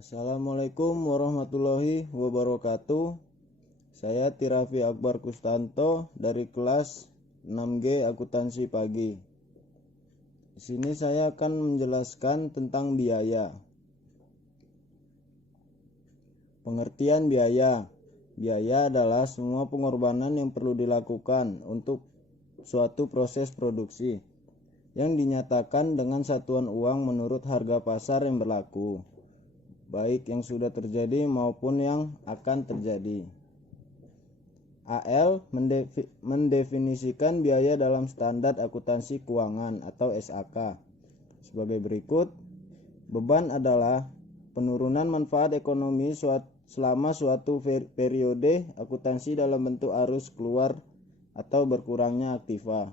Assalamualaikum warahmatullahi wabarakatuh. Saya Tirafi Akbar Kustanto dari kelas 6G Akuntansi Pagi. Di sini saya akan menjelaskan tentang biaya. Pengertian biaya. Biaya adalah semua pengorbanan yang perlu dilakukan untuk suatu proses produksi yang dinyatakan dengan satuan uang menurut harga pasar yang berlaku, baik yang sudah terjadi maupun yang akan terjadi. AL mendefinisikan biaya dalam Standar Akuntansi Keuangan atau SAK sebagai berikut. Beban adalah penurunan manfaat ekonomi selama suatu periode akuntansi dalam bentuk arus keluar atau berkurangnya aktiva,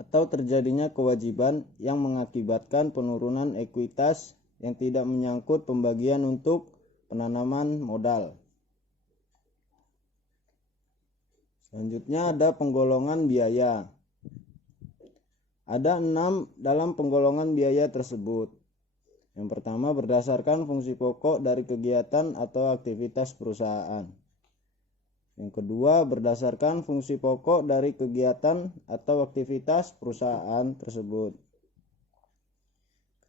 atau terjadinya kewajiban yang mengakibatkan penurunan ekuitas yang tidak menyangkut pembagian untuk penanaman modal. Selanjutnya ada penggolongan biaya. Ada 6 dalam penggolongan biaya tersebut. Yang pertama, berdasarkan fungsi pokok dari kegiatan atau aktivitas perusahaan. Yang kedua, berdasarkan fungsi pokok dari kegiatan atau aktivitas perusahaan tersebut.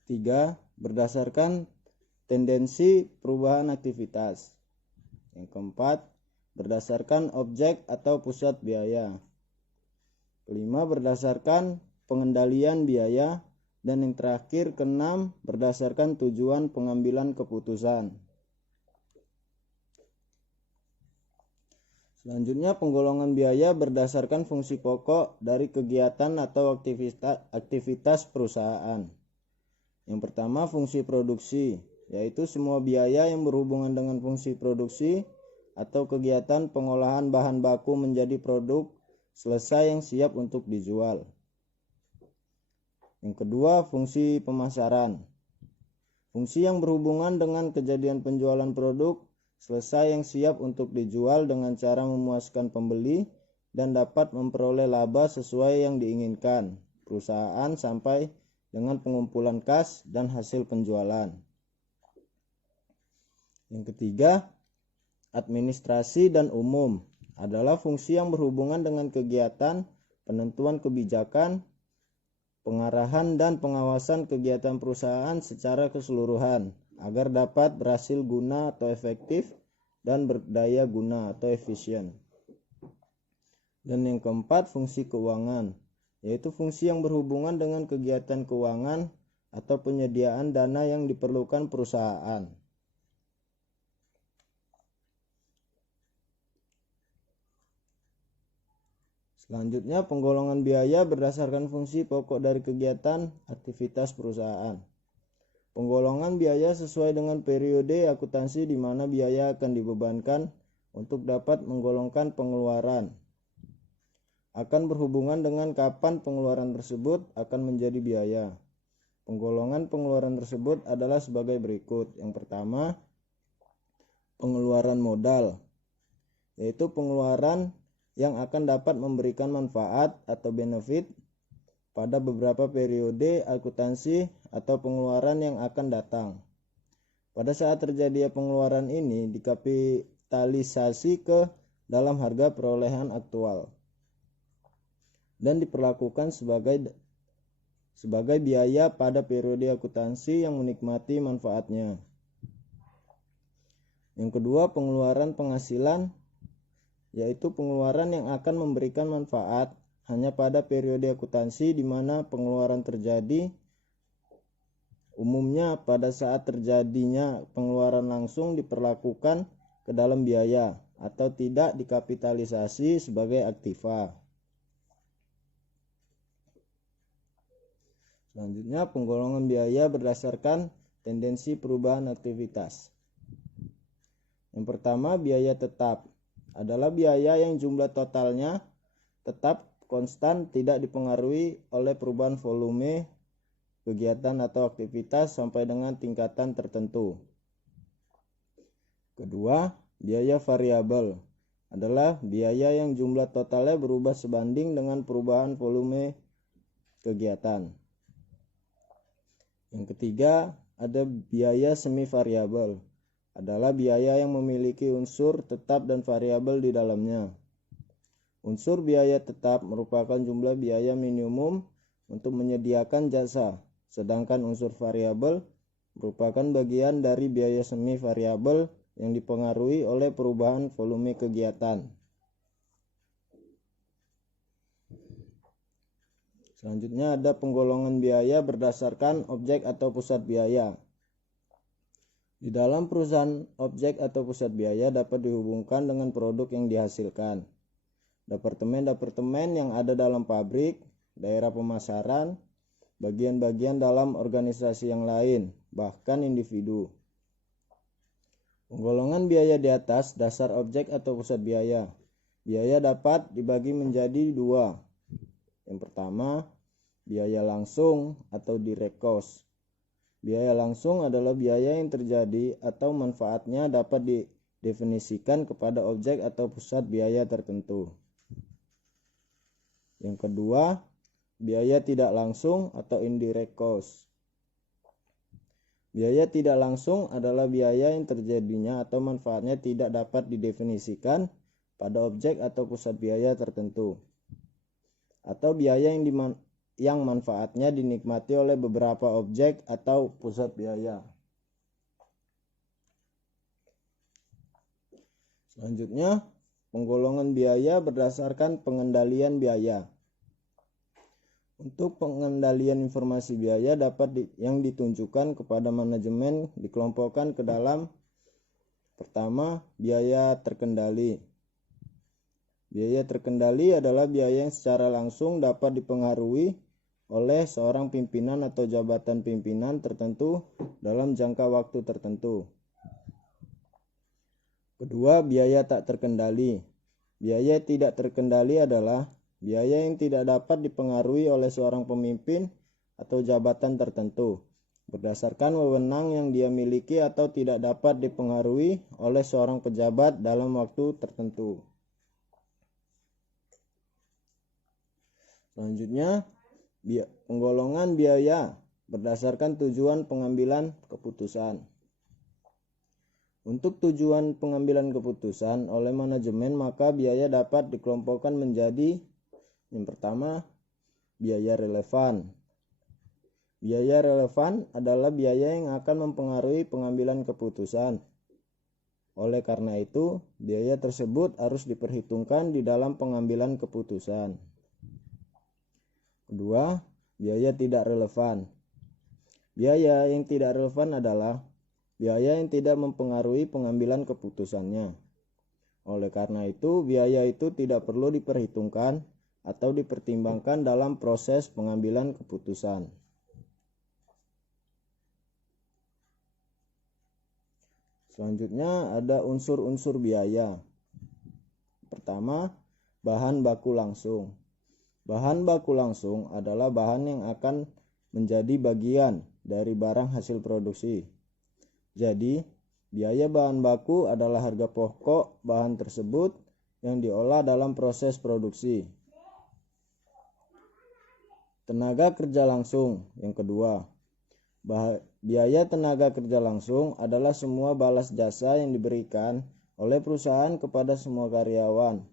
Ketiga, berdasarkan tendensi perubahan aktivitas. Yang keempat, berdasarkan objek atau pusat biaya. Kelima, berdasarkan pengendalian biaya. Dan yang terakhir, keenam, berdasarkan tujuan pengambilan keputusan. Selanjutnya, penggolongan biaya berdasarkan fungsi pokok dari kegiatan atau aktivitas perusahaan. Yang pertama, fungsi produksi, yaitu semua biaya yang berhubungan dengan fungsi produksi atau kegiatan pengolahan bahan baku menjadi produk selesai yang siap untuk dijual. Yang kedua, fungsi pemasaran. Fungsi yang berhubungan dengan kejadian penjualan produk selesai yang siap untuk dijual dengan cara memuaskan pembeli dan dapat memperoleh laba sesuai yang diinginkan perusahaan sampai dengan pengumpulan kas dan hasil penjualan. Yang ketiga, administrasi dan umum adalah fungsi yang berhubungan dengan kegiatan, penentuan kebijakan, pengarahan dan pengawasan kegiatan perusahaan secara keseluruhan agar dapat berhasil guna atau efektif dan berdaya guna atau efisien. Dan yang keempat, fungsi keuangan, yaitu fungsi yang berhubungan dengan kegiatan keuangan atau penyediaan dana yang diperlukan perusahaan. Selanjutnya, penggolongan biaya berdasarkan fungsi pokok dari kegiatan aktivitas perusahaan. Penggolongan biaya sesuai dengan periode akuntansi di mana biaya akan dibebankan untuk dapat menggolongkan pengeluaran. Akan berhubungan dengan kapan pengeluaran tersebut akan menjadi biaya. Penggolongan pengeluaran tersebut adalah sebagai berikut. Yang pertama, pengeluaran modal, yaitu pengeluaran yang akan dapat memberikan manfaat atau benefit pada beberapa periode akuntansi atau pengeluaran yang akan datang. Pada saat terjadi pengeluaran ini dikapitalisasi ke dalam harga perolehan aktual dan diperlakukan sebagai biaya pada periode akuntansi yang menikmati manfaatnya. Yang kedua, pengeluaran penghasilan, yaitu pengeluaran yang akan memberikan manfaat hanya pada periode akuntansi di mana pengeluaran terjadi. Umumnya pada saat terjadinya pengeluaran langsung diperlakukan ke dalam biaya atau tidak dikapitalisasi sebagai aktiva. Selanjutnya, penggolongan biaya berdasarkan tendensi perubahan aktivitas. Yang pertama, biaya tetap adalah biaya yang jumlah totalnya tetap konstan, tidak dipengaruhi oleh perubahan volume kegiatan atau aktivitas sampai dengan tingkatan tertentu. Kedua, biaya variabel adalah biaya yang jumlah totalnya berubah sebanding dengan perubahan volume kegiatan. Yang ketiga, ada biaya semi variabel. Adalah biaya yang memiliki unsur tetap dan variabel di dalamnya. Unsur biaya tetap merupakan jumlah biaya minimum untuk menyediakan jasa, sedangkan unsur variabel merupakan bagian dari biaya semi variabel yang dipengaruhi oleh perubahan volume kegiatan. Selanjutnya ada penggolongan biaya berdasarkan objek atau pusat biaya. Di dalam perusahaan, objek atau pusat biaya dapat dihubungkan dengan produk yang dihasilkan. Departemen-departemen yang ada dalam pabrik, daerah pemasaran, bagian-bagian dalam organisasi yang lain, bahkan individu. Penggolongan biaya di atas dasar objek atau pusat biaya. Biaya dapat dibagi menjadi dua. Yang pertama, biaya langsung atau direct cost. Biaya langsung adalah biaya yang terjadi atau manfaatnya dapat didefinisikan kepada objek atau pusat biaya tertentu. Yang kedua, biaya tidak langsung atau indirect cost. Biaya tidak langsung adalah biaya yang terjadinya atau manfaatnya tidak dapat didefinisikan pada objek atau pusat biaya tertentu, atau biaya yang manfaatnya dinikmati oleh beberapa objek atau pusat biaya. Selanjutnya, penggolongan biaya berdasarkan pengendalian biaya. Untuk pengendalian informasi biaya yang ditunjukkan kepada manajemen dikelompokkan ke dalam: pertama, biaya terkendali. Biaya terkendali adalah biaya yang secara langsung dapat dipengaruhi oleh seorang pimpinan atau jabatan pimpinan tertentu dalam jangka waktu tertentu. Kedua, biaya tak terkendali. Biaya tidak terkendali adalah biaya yang tidak dapat dipengaruhi oleh seorang pemimpin atau jabatan tertentu berdasarkan wewenang yang dia miliki atau tidak dapat dipengaruhi oleh seorang pejabat dalam waktu tertentu. Selanjutnya, penggolongan biaya berdasarkan tujuan pengambilan keputusan. Untuk tujuan pengambilan keputusan oleh manajemen, maka biaya dapat dikelompokkan menjadi: yang pertama, biaya relevan. Biaya relevan adalah biaya yang akan mempengaruhi pengambilan keputusan. Oleh karena itu, biaya tersebut harus diperhitungkan di dalam pengambilan keputusan. Kedua, biaya tidak relevan. Biaya yang tidak relevan adalah biaya yang tidak mempengaruhi pengambilan keputusannya. Oleh karena itu, biaya itu tidak perlu diperhitungkan atau dipertimbangkan dalam proses pengambilan keputusan. Selanjutnya ada unsur-unsur biaya. Pertama, bahan baku langsung. Bahan baku langsung adalah bahan yang akan menjadi bagian dari barang hasil produksi. Jadi, biaya bahan baku adalah harga pokok bahan tersebut yang diolah dalam proses produksi. Tenaga kerja langsung. Yang kedua, biaya tenaga kerja langsung adalah semua balas jasa yang diberikan oleh perusahaan kepada semua karyawan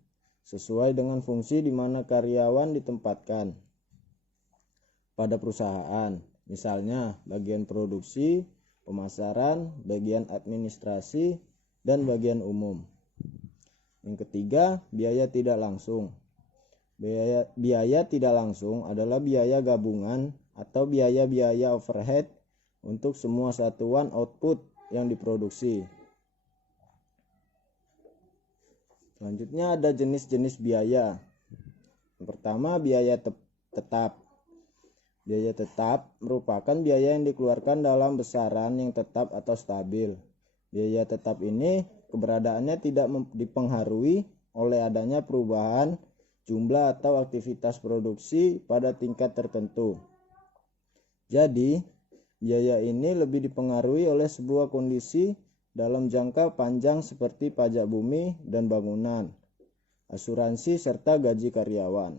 sesuai dengan fungsi di mana karyawan ditempatkan pada perusahaan, misalnya bagian produksi, pemasaran, bagian administrasi, dan bagian umum. Yang ketiga, biaya tidak langsung. Biaya tidak langsung adalah biaya gabungan atau biaya-biaya overhead untuk semua satuan output yang diproduksi. Selanjutnya ada jenis-jenis biaya. Yang pertama, biaya tetap. Biaya tetap merupakan biaya yang dikeluarkan dalam besaran yang tetap atau stabil. Biaya tetap ini keberadaannya tidak dipengaruhi oleh adanya perubahan jumlah atau aktivitas produksi pada tingkat tertentu. Jadi, biaya ini lebih dipengaruhi oleh sebuah kondisi dalam jangka panjang seperti pajak bumi dan bangunan, asuransi, serta gaji karyawan.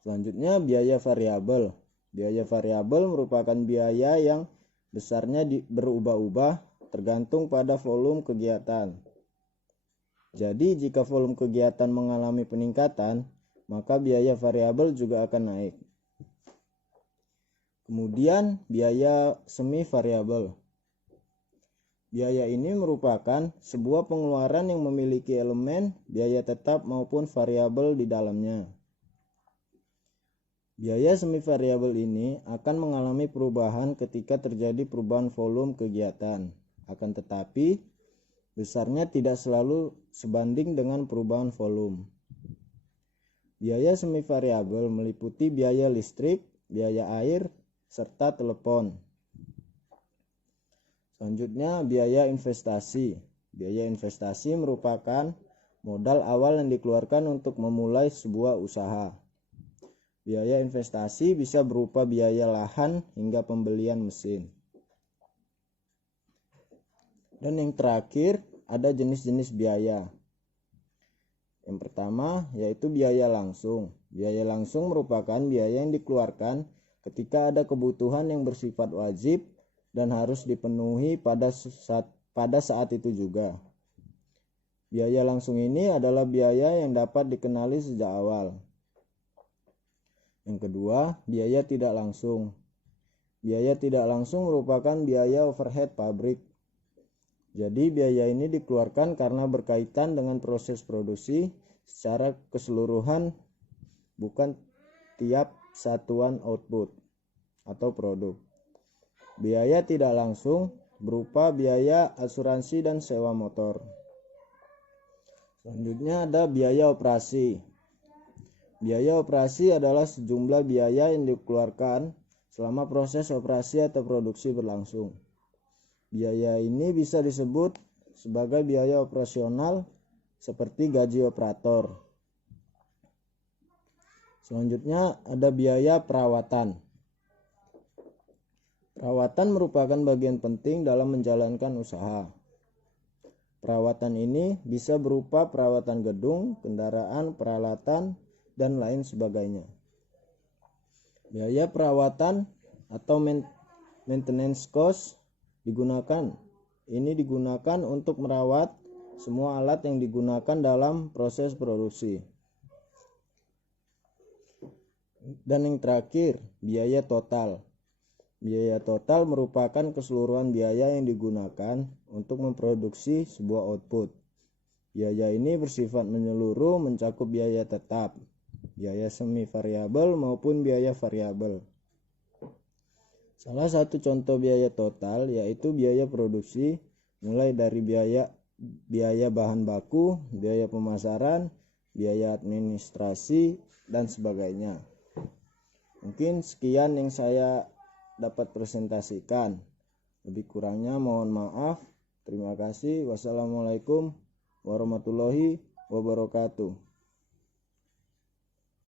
Selanjutnya, biaya variabel. Biaya variabel merupakan biaya yang besarnya berubah-ubah tergantung pada volume kegiatan. Jadi jika volume kegiatan mengalami peningkatan, maka biaya variabel juga akan naik. Kemudian biaya semi variabel. Biaya ini merupakan sebuah pengeluaran yang memiliki elemen biaya tetap maupun variabel di dalamnya. Biaya semi variabel ini akan mengalami perubahan ketika terjadi perubahan volume kegiatan. Akan tetapi, besarnya tidak selalu sebanding dengan perubahan volume. Biaya semi variabel meliputi biaya listrik, biaya air, serta telepon. Selanjutnya, biaya investasi. Biaya investasi merupakan modal awal yang dikeluarkan untuk memulai sebuah usaha. Biaya investasi bisa berupa biaya lahan hingga pembelian mesin. Dan yang terakhir, ada jenis-jenis biaya. Yang pertama yaitu biaya langsung. Biaya langsung merupakan biaya yang dikeluarkan ketika ada kebutuhan yang bersifat wajib dan harus dipenuhi pada saat itu juga. Biaya langsung ini adalah biaya yang dapat dikenali sejak awal. Yang kedua, biaya tidak langsung. Biaya tidak langsung merupakan biaya overhead pabrik. Jadi biaya ini dikeluarkan karena berkaitan dengan proses produksi secara keseluruhan, bukan tiap satuan output atau produk. Biaya tidak langsung berupa biaya asuransi dan sewa motor. Selanjutnya ada biaya operasi. Biaya operasi adalah sejumlah biaya yang dikeluarkan selama proses operasi atau produksi berlangsung. Biaya ini bisa disebut sebagai biaya operasional seperti gaji operator. Selanjutnya ada biaya perawatan. Perawatan merupakan bagian penting dalam menjalankan usaha. Perawatan ini bisa berupa perawatan gedung, kendaraan, peralatan, dan lain sebagainya. Biaya perawatan atau maintenance cost digunakan untuk merawat semua alat yang digunakan dalam proses produksi. Dan yang terakhir, biaya total. Biaya total merupakan keseluruhan biaya yang digunakan untuk memproduksi sebuah output. Biaya ini bersifat menyeluruh, mencakup biaya tetap, biaya semi variabel maupun biaya variabel. Salah satu contoh biaya total yaitu biaya produksi, mulai dari biaya bahan baku, biaya pemasaran, biaya administrasi, dan sebagainya. Mungkin sekian yang saya dapat presentasikan. Lebih kurangnya mohon maaf. Terima kasih. Wassalamualaikum warahmatullahi wabarakatuh.